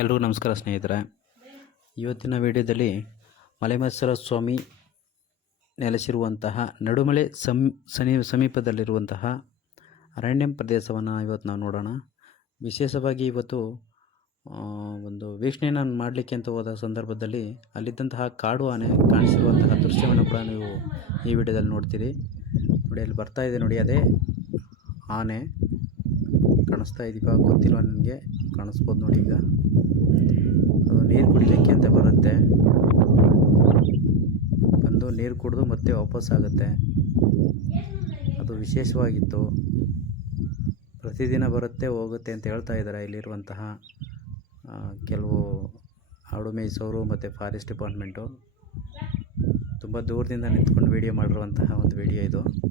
ಎಲ್ರಿಗೂ ನಮಸ್ಕಾರ ಸ್ನೇಹಿತರೆ. ಇವತ್ತಿನ ವಿಡಿಯೋದಲ್ಲಿ ಮಲೆಮಹೇಶ್ವರ ಸ್ವಾಮಿ ನೆಲೆಸಿರುವಂತಹ ನಡುಮಲೆ ಸಮ್, ಸನಿ, ಸಮೀಪದಲ್ಲಿರುವಂತಹ ಅರಣ್ಯ ಪ್ರದೇಶವನ್ನು ಇವತ್ತು ನಾವು ನೋಡೋಣ. ವಿಶೇಷವಾಗಿ ಇವತ್ತು ಒಂದು ವೀಕ್ಷಣೆಯನ್ನು ಮಾಡಲಿಕ್ಕೆ ಅಂತ ಹೋದ ಸಂದರ್ಭದಲ್ಲಿ ಅಲ್ಲಿದ್ದಂತಹ ಕಾಡು ಆನೆ ಕಾಣಿಸಿರುವಂತಹ ದೃಶ್ಯವನ್ನು ಕೂಡ ನೀವು ಈ ವಿಡಿಯೋದಲ್ಲಿ ನೋಡ್ತೀರಿ. ನೋಡಿ, ಅಲ್ಲಿ ಬರ್ತಾ ಇದೆ ನೋಡಿ, ಅದೇ ಆನೆ. ಕಾಣಿಸ್ತಾ ಇದೀವ ಗೊತ್ತಿಲ್ಲ ನನಗೆ? ಕಾಣಿಸ್ಬೋದು ನೋಡಿ ಈಗ. ಅದು ನೀರು ಕುಡಿಲಿಕ್ಕೆ ಅಂತ ಬರುತ್ತೆ. ಬಂದು ನೀರು ಕುಡಿದು ಮತ್ತೆ ವಾಪಸ್ ಆಗುತ್ತೆ. ಅದು ವಿಶೇಷವಾಗಿತ್ತು. ಪ್ರತಿದಿನ ಬರುತ್ತೆ, ಹೋಗುತ್ತೆ ಅಂತ ಹೇಳ್ತಾ ಇದ್ದಾರೆ ಇಲ್ಲಿರುವಂತಹ ಕೆಲವು ಆಡು ಮೇಯಿಸೋರು ಮತ್ತು ಫಾರೆಸ್ಟ್ ಡಿಪಾರ್ಟ್ಮೆಂಟು. ತುಂಬ ದೂರದಿಂದ ನಿಂತ್ಕೊಂಡು ವೀಡಿಯೋ ಮಾಡಿರುವಂತಹ ಒಂದು ವಿಡಿಯೋ ಇದು.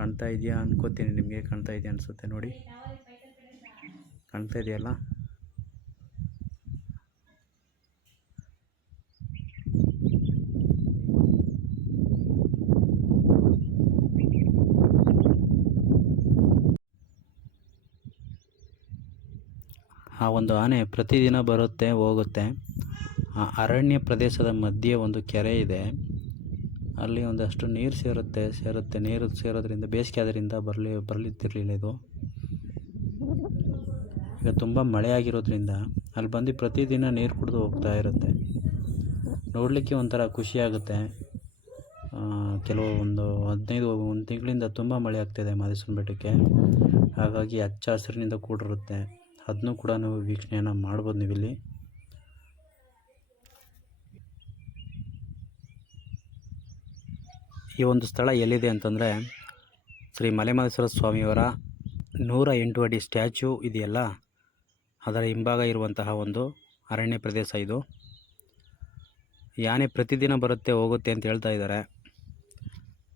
ಕಾಣ್ತಾ ಇದೆಯಾ ಅನ್ಕೋತೀನಿ, ನಿಮಗೆ ಕಾಣ್ತಾ ಇದೆಯಾ ಅನಿಸುತ್ತೆ ನೋಡಿ. ಕಾಣ್ತಾ ಇದೆಯಲ್ಲ? ಆ ಒಂದು ಆನೆ ಪ್ರತಿದಿನ ಬರುತ್ತೆ, ಹೋಗುತ್ತೆ. ಆ ಅರಣ್ಯ ಪ್ರದೇಶದ ಮಧ್ಯೆ ಒಂದು ಕೆರೆ ಇದೆ. ಅಲ್ಲಿ ಒಂದಷ್ಟು ನೀರು ಸೇರುತ್ತೆ ಸೇರುತ್ತೆ. ನೀರು ಸೇರೋದ್ರಿಂದ ಬೇಸಿಗೆ ಆದ್ದರಿಂದ ಬರಲಿ ಬರಲಿತ್ತಿರಲಿಲ್ಲ ಇದು. ಈಗ ತುಂಬ ಮಳೆ ಆಗಿರೋದ್ರಿಂದ ಅಲ್ಲಿ ಬಂದು ಪ್ರತಿದಿನ ನೀರು ಕುಡಿದು ಹೋಗ್ತಾ ಇರುತ್ತೆ. ನೋಡಲಿಕ್ಕೆ ಒಂಥರ ಖುಷಿ ಆಗುತ್ತೆ. ಆ, ಕೆಲವು ಒಂದು ಹದಿನೈದು ಒಂದು ತಿಂಗಳಿಂದ ತುಂಬ ಮಳೆ ಆಗ್ತಿದೆ ಮಾದೇಶ್ವರ ಬೆಟ್ಟಕ್ಕೆ. ಹಾಗಾಗಿ ಹಚ್ಚ ಹಸಿರಿನಿಂದ ಕೂಡಿರುತ್ತೆ. ಅದನ್ನು ಕೂಡ ನೀವು ವೀಕ್ಷಣೆಯನ್ನು ಮಾಡ್ಬೋದು ನೀವು ಈ ಒಂದು ಸ್ಥಳ ಎಲ್ಲಿದೆ ಅಂತಂದರೆ ಶ್ರೀ ಮಲೆಮಹದೇಶ್ವರ ಸ್ವಾಮಿಯವರ ನೂರ ಎಂಟು ಅಡಿ ಸ್ಟ್ಯಾಚ್ಯೂ ಇದೆಯಲ್ಲ? ಅದರ ಹಿಂಭಾಗ ಇರುವಂತಹ ಒಂದು ಅರಣ್ಯ ಪ್ರದೇಶ ಇದು. ಯಾನೆ ಪ್ರತಿದಿನ ಬರುತ್ತೆ, ಹೋಗುತ್ತೆ ಅಂತ ಹೇಳ್ತಾ ಇದ್ದಾರೆ.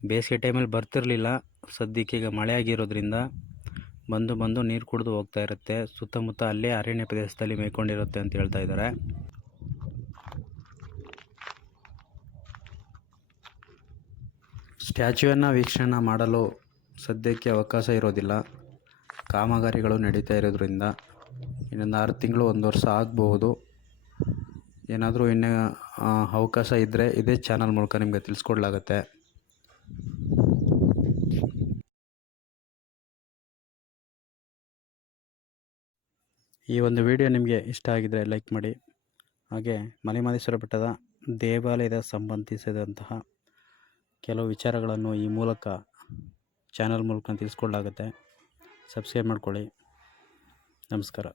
ಬೇಸಿಗೆ ಟೈಮಲ್ಲಿ ಬರ್ತಿರಲಿಲ್ಲ. ಸದ್ಯಕ್ಕೆ ಈಗ ಮಳೆ ಆಗಿರೋದ್ರಿಂದ ಬಂದು ಬಂದು ನೀರು ಕುಡಿದು ಹೋಗ್ತಾ ಇರುತ್ತೆ. ಸುತ್ತಮುತ್ತ ಅಲ್ಲೇ ಅರಣ್ಯ ಪ್ರದೇಶದಲ್ಲಿ ಮೇಯ್ಕೊಂಡಿರುತ್ತೆ ಅಂತ ಹೇಳ್ತಾ ಇದ್ದಾರೆ. ಸ್ಟ್ಯಾಚ್ಯೂವನ್ನು ವೀಕ್ಷಣೆ ಮಾಡಲು ಸದ್ಯಕ್ಕೆ ಅವಕಾಶ ಇರೋದಿಲ್ಲ. ಕಾಮಗಾರಿಗಳು ನಡೀತಾ ಇರೋದ್ರಿಂದ ಇನ್ನೊಂದು ಆರು ತಿಂಗಳು ಒಂದು ವರ್ಷ ಆಗಬಹುದು. ಏನಾದರೂ ಇನ್ನೂ ಅವಕಾಶ ಇದ್ದರೆ ಇದೇ ಚಾನಲ್ ಮೂಲಕ ನಿಮಗೆ ತಿಳಿಸ್ಕೊಡ್ಲಾಗತ್ತೆ. ಈ ಒಂದು ವಿಡಿಯೋ ನಿಮಗೆ ಇಷ್ಟ ಆಗಿದರೆ ಲೈಕ್ ಮಾಡಿ. ಹಾಗೆ ಮಲೆಮಹದೇಶ್ವರ ಬೆಟ್ಟದ ದೇವಾಲಯದ ಸಂಬಂಧಿಸಿದಂತಹ ಕೆಲವು ವಿಚಾರಗಳನ್ನು ಈ ಮೂಲಕ ಚಾನಲ್ ಮೂಲಕ ತಿಳಿಸ್ಕೊಡ್ಲಾಗತ್ತೆ ಸಬ್ಸ್ಕ್ರೈಬ್ ಮಾಡ್ಕೊಳ್ಳಿ. ನಮಸ್ಕಾರ.